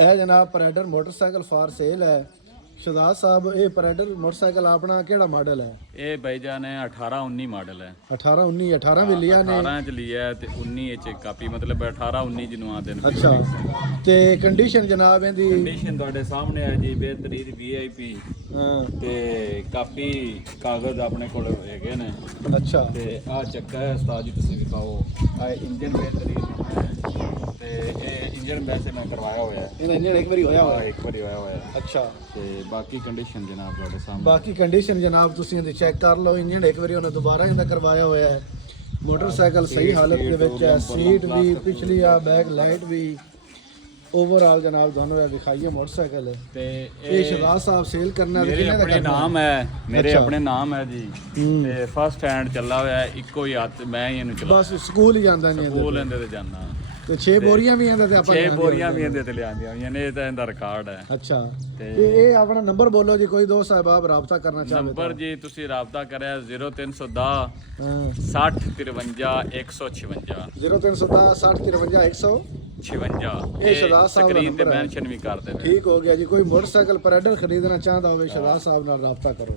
ਇਹ ਜਨਾਬ ਪਰੈਡਰ motorcycle for sale ਹੈ। ਸ਼ਹਜ਼ਾਦ ਸਾਹਿਬ ਇਹ ਪਰੈਡਰ ਮੋਟਰਸਾਈਕਲ ਆਪਣਾ ਕਿਹੜਾ ਮਾਡਲ ਹੈ? ਇਹ ਭਾਈਜਾਨ ਹੈ 18 19 ਮਾਡਲ ਹੈ। 18 19 18 ਵੀ ਲਿਆ ਨੇ 18 ਚ ਲਿਆ ਤੇ 19 ਚ ਕਾਪੀ ਮਤਲਬ 18 19 ਜਿਹਨੂੰ ਆਦੇ ਨੇ। ਅੱਛਾ ਤੇ ਕੰਡੀਸ਼ਨ ਜਨਾਬ ਇਹਦੀ ਕੰਡੀਸ਼ਨ ਤੁਹਾਡੇ ਸਾਹਮਣੇ ਹੈ ਜੀ, ਬਿਹਤਰੀਨ VIP ਹਾਂ ਤੇ ਕਾਪੀ ਕਾਗਜ਼ ਆਪਣੇ ਕੋਲ ਹੈਗੇ ਨੇ। ਅੱਛਾ ਤੇ ਆ ਚੱਕਾ ਹੈ ਉਸਤਾਦ ਜੀ, ਤੁਸੀਂ ਵਿਖਾਓ। ਆ ਇੰਜਨ ਬਿਹਤਰੀਨ ਹੈ ਤੇ ਇਹ ਇੰਜਨ ਵੈਸੇ ਮੈਂ ਕਰਵਾਇਆ ਹੋਇਆ ਹੈ। ਇਹਦਾ ਇੰਜਨ ਇੱਕ ਵਾਰੀ ਹੋਇਆ ਹੋਇਆ ਇੱਕ ਵਾਰੀ ਹੋਇਆ ਹੋਇਆ ਹੈ। ਅੱਛਾ ਤੇ ਬਾਕੀ ਕੰਡੀਸ਼ਨ ਜਨਾਬ ਤੁਹਾਡੇ ਸਾਹਮਣੇ। ਬਾਕੀ ਕੰਡੀਸ਼ਨ ਜਨਾਬ ਤੁਸੀਂ ਇਹਦੀ ਚੈੱਕ ਕਰ ਲਓ। ਇੰਜਨ ਇੱਕ ਵਾਰੀ ਉਹਨੇ ਦੁਬਾਰਾ ਇਹਦਾ ਕਰਵਾਇਆ ਹੋਇਆ ਹੈ। ਮੋਟਰਸਾਈਕਲ ਸਹੀ ਹਾਲਤ ਦੇ ਵਿੱਚ ਹੈ। ਸੀਟ ਵੀ ਪਿਛਲੀ ਆ ਬੈਕ ਲਾਈਟ ਵੀ ओवरऑल जनाब दोनों है दिखाइए मोटरसाइकिल ਤੇ ये शहजाद साहब सेल करना है ਮੇਰੇ ਆਪਣੇ ਨਾਮ ਹੈ, ਮੇਰੇ ਅੱਛਾ। ਆਪਣੇ ਨਾਮ ਹੈ ਜੀ। ਤੇ ਫਸਟ ਹੈਂਡ ਚੱਲਾ ਹੋਇਆ ਹੈ, ਇੱਕੋ ਹੀ ਹੱਥ ਮੈਂ ਹੀ ਇਹਨੂੰ ਚਲਾ बस स्कूल ही जांदा नहीं ਸਕੂਲ ਇਹਦੇ ਤੇ ਜਾਣਾ। ਤੇ 6 ਬੋਰੀਆਂ ਵੀ ਇਹਦੇ ਤੇ ਆਪਾਂ 6 ਬੋਰੀਆਂ ਵੀ ਇਹਦੇ ਤੇ ਲਿਆਂਦੀਆਂ ਹੋਈਆਂ ਨੇ। ਇਹ ਤਾਂ ਇਹਦਾ ਰਿਕਾਰਡ ਹੈ। ਅੱਛਾ ਤੇ ਤੇ ਇਹ ਆਪਣਾ ਨੰਬਰ ਬੋਲੋ ਜੀ, ਕੋਈ ਦੋਸਤ ਸਾਹਿਬ ਰਾਬਤਾ ਕਰਨਾ ਚਾਹਵੇ ਨੰਬਰ ਜੀ ਤੁਸੀਂ ਰਾਬਤਾ ਕਰਿਆ 0310 ਹਾਂ 60 53 156 0310 60 53 56। ਇਹ ਸ਼ਹਜ਼ਾਦ ਸਾਹਿਬ ਦਾ ਸਕਰੀਨ ਤੇ ਨੰਬਰ ਹੈ। ਮੈਂਸ਼ਨ ਵੀ ਕਰ ਦੇਵੇ। ਠੀਕ ਹੋ ਗਿਆ जी। कोई मोटरसाइकिल परेडर खरीदना चाहता हो शहजाद साहब नाल राबता करो।